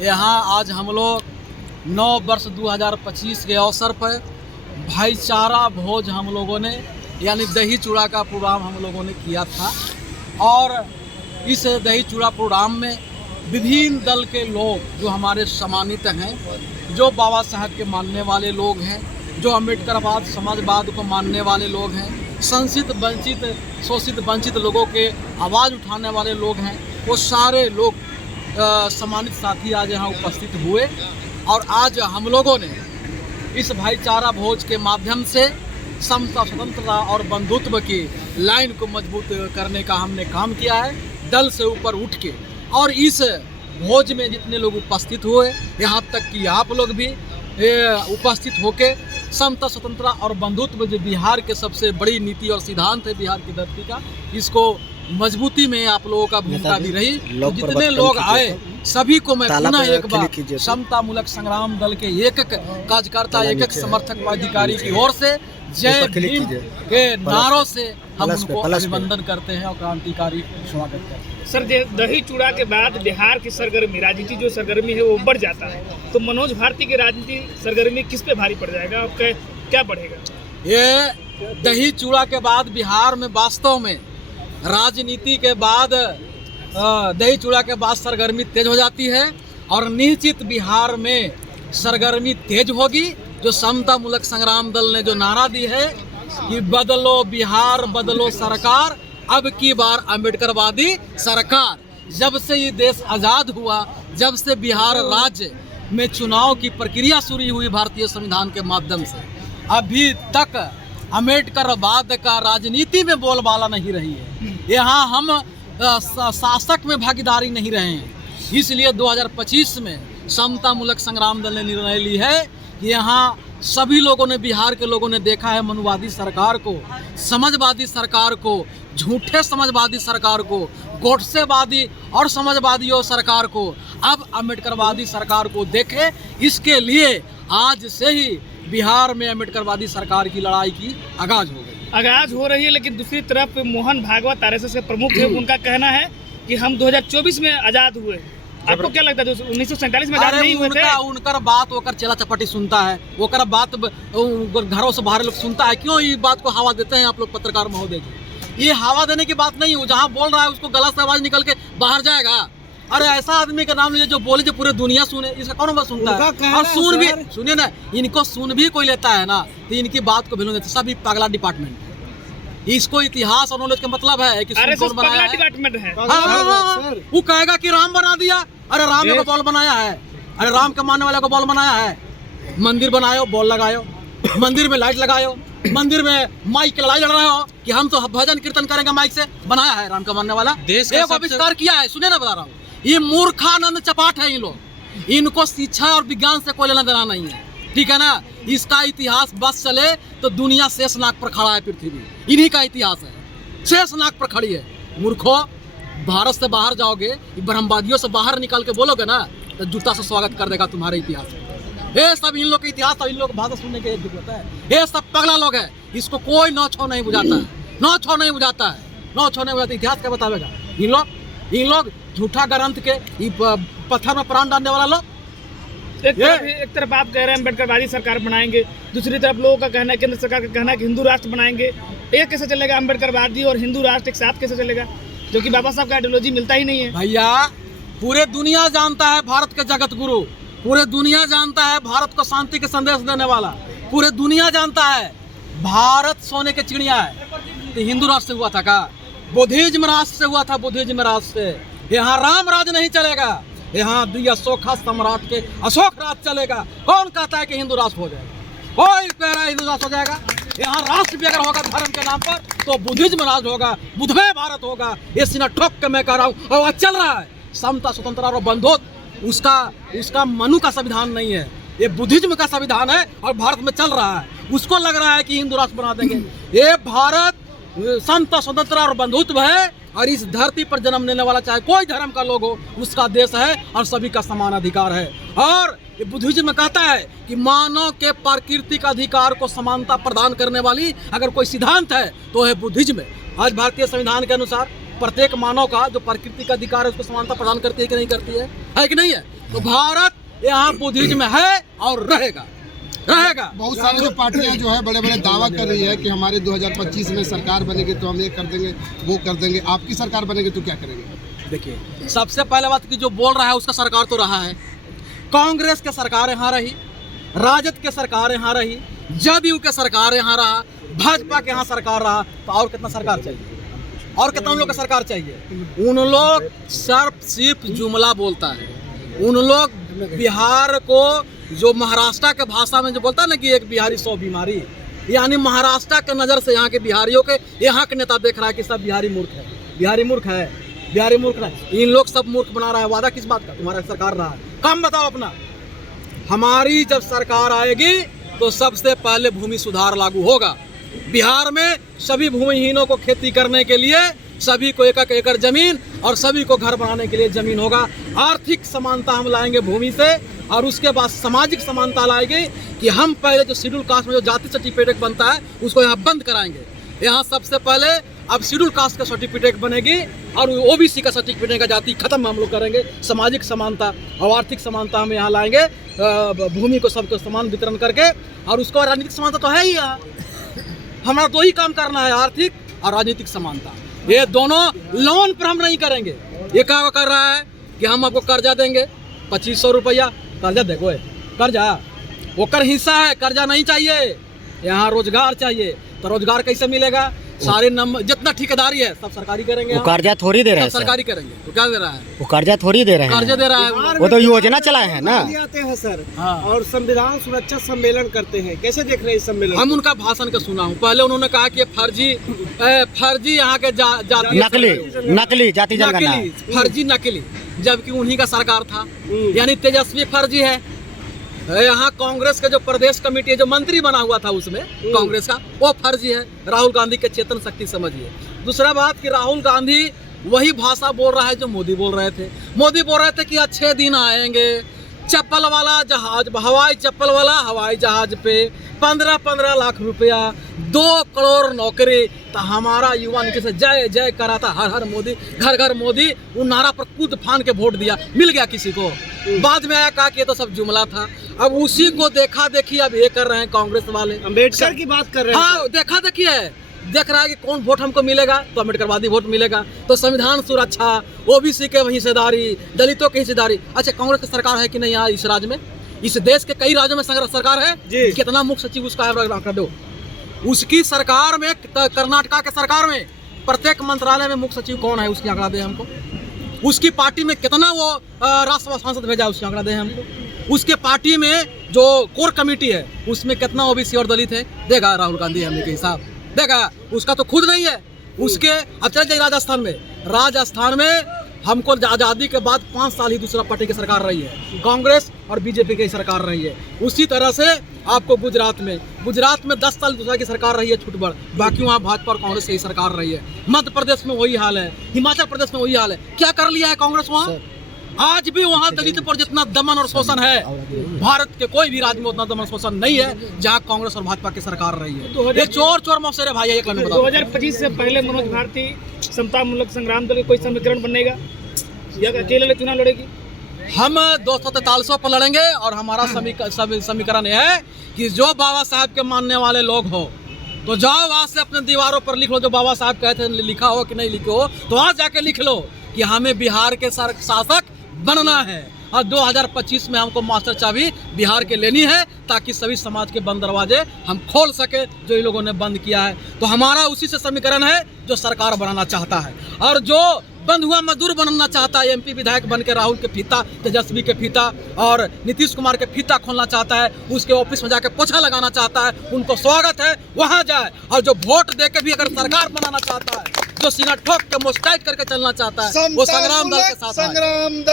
यहाँ आज हम लोग 9 वर्ष 2025 के अवसर पर भाईचारा भोज हम लोगों ने यानी दही चूड़ा का प्रोग्राम हम लोगों ने किया था। और इस दही चूड़ा प्रोग्राम में विभिन्न दल के लोग जो हमारे सम्मानित हैं, जो बाबा साहब के मानने वाले लोग हैं, जो अम्बेडकरवाद समाजवाद को मानने वाले लोग हैं, संचित वंचित शोषित वंचित लोगों के आवाज़ उठाने वाले लोग हैं, वो सारे लोग सम्मानित साथी आज यहाँ उपस्थित हुए। और आज हम लोगों ने इस भाईचारा भोज के माध्यम से समता स्वतंत्रता और बंधुत्व की लाइन को मजबूत करने का हमने काम किया है, दल से ऊपर उठ के। और इस भोज में जितने लोग उपस्थित हुए, यहाँ तक कि आप लोग भी उपस्थित होके समता स्वतंत्रता और बंधुत्व जो बिहार के सबसे बड़ी नीति और सिद्धांत है बिहार की धरती का, इसको मजबूती में आप लोगों का भूमिका भी रही। तो जितने लोग आए सभी को मैं पुनः एक बार समता मूलक संग्राम दल के एक कार्यकर्ता एक समर्थक पदाधिकारी की ओर से जय भीम के नारों से हम उनको अभिनंदन करते हैं और क्रांतिकारी स्वागत करते हैं। सर, दही चूड़ा के बाद बिहार की सरगर्मी राजनीति जो सरगर्मी है वो बढ़ जाता है, तो मनोज भारती की राजनीति सरगर्मी किस पे भारी पड़ जाएगा और क्या बढ़ेगा? ये दही चूड़ा के बाद बिहार में वास्तव में राजनीति के बाद दही चूड़ा के बाद सरगर्मी तेज हो जाती है और निश्चित बिहार में सरगर्मी तेज होगी। जो समता मूलक संग्राम दल ने जो नारा दी है कि बदलो बिहार बदलो सरकार, अब की बार अम्बेडकरवादी सरकार। जब से ये देश आज़ाद हुआ, जब से बिहार राज्य में चुनाव की प्रक्रिया शुरू हुई भारतीय संविधान के माध्यम से, अभी तक अम्बेडकरवाद का राजनीति में बोलबाला नहीं रही है। यहाँ हम शासक में भागीदारी नहीं रहे हैं। इसलिए 2025 में समता मूलक संग्राम दल ने निर्णय ली है कि यहाँ सभी लोगों ने, बिहार के लोगों ने देखा है मनुवादी सरकार को, समाजवादी सरकार को, झूठे समाजवादी सरकार को, गोडसेवादी और समाजवादियों सरकार को, अब अम्बेडकरवादी सरकार को देखे। इसके लिए आज से ही बिहार में अम्बेडकरवादी सरकार की लड़ाई की आगाज हो रही है। लेकिन दूसरी तरफ मोहन भागवत आरएसएस के प्रमुख है, उनका कहना है कि हम 2024 में आज़ाद हुए। आपको क्या लगता है, जो 1947 में आज़ाद नहीं हुए थे? उनकर बात ओकर चेला चपाटी सुनता है, ओकर बात घरों से बाहर लोग सुनता है। क्यों ये बात को हवा देते हैं आप लोग पत्रकार महोदय जी? ये हवा देने की बात नहीं है। जहाँ बोल रहा है उसको गलत से आवाज निकल के बाहर जाएगा। अरे ऐसा आदमी का नाम लीजिए जो बोले जो पूरे दुनिया सुने, इसका कौन बात सुनता है? और सुन भी, सुनिए ना, इनको सुन भी कोई लेता है ना तो इनकी बात को वैल्यू देते। सभी पगला डिपार्टमेंट है। इसको इतिहास और नॉलेज का मतलब है कि कौन बनाया डिपार्टमेंट है। वो कहेगा कि राम बना दिया। अरे राम को बॉल बनाया है, अरे राम के मानने वाले को बॉल बनाया है। मंदिर बनायो, बॉल लगायो, मंदिर में लाइट लगायो, मंदिर में माइक की लड़ाई लड़ रहे हो कि हम तो भजन कीर्तन करेंगे माइक से। बनाया है राम का मानने वाला, देश का आविष्कार किया है। सुने ना, बता रहा हूँ, ये मूर्खानंद चपाट है। इन लोग, इनको शिक्षा और विज्ञान से कोई लेना देना नहीं है, ठीक है ना। इसका इतिहास बस चले तो दुनिया शेषनाग पर खड़ा है। पृथ्वी इन्हीं का इतिहास है, शेषनाग पर खड़ी है। मूर्खों, भारत से बाहर जाओगे, ब्रह्मवादियों से बाहर निकल के बोलोगे ना तो जूता से स्वागत कर देगा तुम्हारे इतिहास। ये सब इन लोग के इतिहास, इन लोग भाषा सुनने के जरूरत है। ये सब पगला लोग है, इसको कोई नौ छो नहीं बुझाता है, नौ छो नहीं बुझाता है, नौ छो नहीं बुझाता। इतिहास क्या बतावेगा? इन लोग झूठा ग्रंथ के पत्थर में प्राण डालने वाला लोग। एक तरफ आप कह रहे हैं अम्बेडकरवादी सरकार बनाएंगे, दूसरी तरफ लोगों का कहना है, केंद्र सरकार का कहना है कि हिंदू राष्ट्र बनाएंगे। ये कैसे चलेगा? अम्बेडकरवादी और हिंदू राष्ट्र एक साथ कैसे चलेगा? जो कि बाबा साहब का आइडियोलॉजी मिलता ही नहीं है। भैया, पूरे दुनिया जानता है भारत के जगत गुरु, पूरे दुनिया जानता है भारत को शांति के संदेश देने वाला, पूरे दुनिया जानता है भारत सोने के चिड़िया है। तो हिंदू राष्ट्र से हुआ था का? बुद्धिज्म राष्ट्र से हुआ था, बुद्धिज्म राष्ट्र से। यहाँ राम राज नहीं चलेगा, यहाँ अशोका सम्राट के अशोक राज चलेगा। कौन कहता है कि हिंदू राष्ट्र हो जाएगा? कोई कह रहा है हिंदू राष्ट्र हो जाएगा? यहाँ राष्ट्र भी अगर होगा धर्म के नाम पर तो बुद्धिज्म राज होगा, बुद्धमय भारत होगा। ये सीना ठोक के मैं कह रहा हूँ, और चल रहा है। समता स्वतंत्रता और बंधुत्व उसका मनु का संविधान नहीं है, ये बुद्धिज्म का संविधान है और भारत में चल रहा है। उसको लग रहा है कि हिंदू राष्ट्र बना देंगे। ये भारत समता स्वतंत्रता और बंधुत्व है और इस धरती पर जन्म लेने वाला चाहे कोई धर्म का लोग हो, उसका देश है और सभी का समान अधिकार है। और ये बुद्धिज्म कहता है कि मानव के प्राकृतिक अधिकार को समानता प्रदान करने वाली अगर कोई सिद्धांत है तो है बुद्धिज्म। आज भारतीय संविधान के अनुसार प्रत्येक मानव का जो प्राकृतिक अधिकार है उसको समानता प्रदान करती है कि नहीं करती है कि नहीं है? तो भारत यहाँ बुद्धिज्म है और रहेगा। बहुत सारी जो पार्टियां जो है बड़े बड़े दावा कर रही है कि हमारे 2025 में सरकार बनेगी तो हम ये कर देंगे वो कर देंगे, आपकी सरकार बनेगी तो क्या करेंगे? देखिए, सबसे पहले बात की जो बोल रहा है उसका सरकार तो रहा है, कांग्रेस की सरकार यहाँ रही, राजद की सरकार यहाँ रही, जदयू की सरकार यहाँ रहा, भाजपा के यहाँ सरकार रहा, तो और कितना सरकार चाहिए? और कितना उन लोग का सरकार चाहिए? उन लोग सिर्फ जुमला बोलता है। उन लोग बिहार को जो महाराष्ट्र के भाषा में जो बोलता है ना कि एक बिहारी 100 बीमारी, यानी महाराष्ट्र के नज़र से यहाँ के बिहारियों के यहाँ के नेता देख रहा है कि सब बिहारी मूर्ख है, बिहारी मूर्ख है, बिहारी मूर्ख है। इन लोग सब मूर्ख बना रहा है। वादा किस बात का? तुम्हारा सरकार रहा है, काम बताओ अपना। हमारी जब सरकार आएगी तो सबसे पहले भूमि सुधार लागू होगा। बिहार में सभी भूमिहीनों को खेती करने के लिए सभी को 1-1 एकड़ जमीन और सभी को घर बनाने के लिए जमीन होगा। आर्थिक समानता हम लाएंगे भूमि से, और उसके बाद सामाजिक समानता लाएंगे कि हम पहले जो शेड्यूल कास्ट में जो जाति सर्टिफिकेट बनता है उसको यहाँ बंद कराएंगे। यहाँ सबसे पहले अब शेड्यूल कास्ट का सर्टिफिकेट बनेगी और ओबीसी का सर्टिफिकेट का जाति खत्म हम लोग करेंगे। सामाजिक समानता और आर्थिक समानता हम यहाँ लाएंगे, भूमि को सबको समान वितरण करके, और उसको राजनीतिक समानता तो है ही यहाँ। हमारा दो ही काम करना है, आर्थिक और राजनीतिक समानता। ये दोनों लोन पर हम नहीं करेंगे। ये क्या कर रहा है कि हम आपको कर्जा देंगे 2500 रुपया, कर्जा देखो कर्जा वो कर हिस्सा है, कर्जा नहीं चाहिए। यहाँ रोजगार चाहिए, तो रोजगार कैसे मिलेगा? सारे नंबर जितना ठेकेदारी है सब सरकारी करेंगे। वो कर्जा थोड़ी दे रहे हैं, सरकारी करेंगे तो क्या दे रहा है? वो कर्जा थोड़ी दे रहे हैं, कर्जा दे रहा है। वो तो योजना चलाए हैं ना। आते हैं सर। हाँ। और संविधान सुरक्षा सम्मेलन करते हैं, कैसे देख रहे हैं इस सम्मेलन? हम उनका भाषण का सुना हूँ। पहले उन्होंने कहा कि फर्जी यहाँ के जाति नकली जाति जनगणना, फर्जी नकली, जबकि उन्हीं का सरकार था। यानी तेजस्वी फर्जी है। यहाँ कांग्रेस का जो प्रदेश कमेटी जो मंत्री बना हुआ था उसमें कांग्रेस का, वो फर्जी है। राहुल गांधी के चेतन शक्ति समझिए। दूसरा बात कि राहुल गांधी वही भाषा बोल रहा है जो मोदी बोल रहे थे। मोदी बोल रहे थे कि अच्छे दिन आएंगे, चप्पल वाला जहाज, हवाई चप्पल वाला हवाई जहाज पे 15-15 लाख रुपया, 2 करोड़ नौकरी। तो हमारा युवा नीचे से जय जय करा था, हर हर मोदी, घर घर मोदी। उन नारा पर कूद फान के वोट दिया, मिल गया किसी को। बाद में आया कहा कि ये तो सब जुमला था। अब उसी को देखा देखी अब ये कर रहे हैं कांग्रेस वाले। अम्बेडकर की बात कर रहे हैं। हाँ, देखा देखी है, देख रहा है कि कौन वोट हमको मिलेगा तो अम्बेडकरवादी वोट मिलेगा। तो संविधान सुरक्षा, ओबीसी के हिस्सेदारी, दलितों की हिस्सेदारी। अच्छा, कांग्रेस की सरकार है कि नहीं यहाँ इस राज्य में? इस देश के कई राज्यों में सरकार है। कितना मुख्य सचिव उसका है दो। उसकी सरकार में, कर्नाटका के सरकार में प्रत्येक मंत्रालय में मुख्य सचिव कौन है उसकी आंकड़ा दे हमको। उसकी पार्टी में कितना वो राज्यसभा सांसद भेजा उसकी आंकड़ा दे हमको। उसके पार्टी में जो कोर कमेटी है उसमें कितना ओबीसी और दलित है, देगा राहुल गांधी हमने के हिसाब देगा। उसका तो खुद नहीं है उसके। अब चल जाइए राजस्थान में हमको आज़ादी के बाद 5 साल ही दूसरा पार्टी की सरकार रही है, कांग्रेस और बीजेपी की सरकार रही है। उसी तरह से आपको गुजरात में 10 साल दूसरा की सरकार रही है छुटबड़, बाकी वहाँ भाजपा और कांग्रेस की सरकार रही है। मध्य प्रदेश में वही हाल है, हिमाचल प्रदेश में वही हाल है। क्या कर लिया है कांग्रेस वहाँ? आज भी वहाँ दलित पर जितना दमन और शोषण है, भारत के कोई भी राज्य में उतना दमन शोषण नहीं है जहाँ कांग्रेस और भाजपा की सरकार रही है। ये चोर मौसेरे भाई है। 2025 से पहले मनोज भारती समतामूलक संग्राम दल कोई समीकरण बनेगा या अकेले चुनाव लड़ेगी? हम 243 पर लड़ेंगे और हमारा समीकरण यह है कि जो बाबा साहब के मानने वाले लोग हो तो जाओ वहाँ से अपने दीवारों पर लिख लो, जो बाबा साहब कहते हैं लिखा हो कि नहीं लिखे हो तो वहाँ जाके लिख लो कि हमें बिहार के शासक बनना है। और 2025 में हमको मास्टर चाबी बिहार के लेनी है ताकि सभी समाज के बंद दरवाजे हम खोल सके जो इन लोगों ने बंद किया है। तो हमारा उसी से समीकरण है जो सरकार बनाना चाहता है। और जो बंद हुआ मजदूर बनना चाहता है, एमपी विधायक बन के राहुल के फीता, तेजस्वी के फीता और नीतीश कुमार के फीता खोलना चाहता है, उसके ऑफिस में जाके पोछा लगाना चाहता है, उनको स्वागत है, वहाँ जाए। और जो वोट दे के भी अगर सरकार बनाना चाहता है, जो सीना ठोक के मुस्टैद करके चलना चाहता है, वो संग्राम दल के साथ है।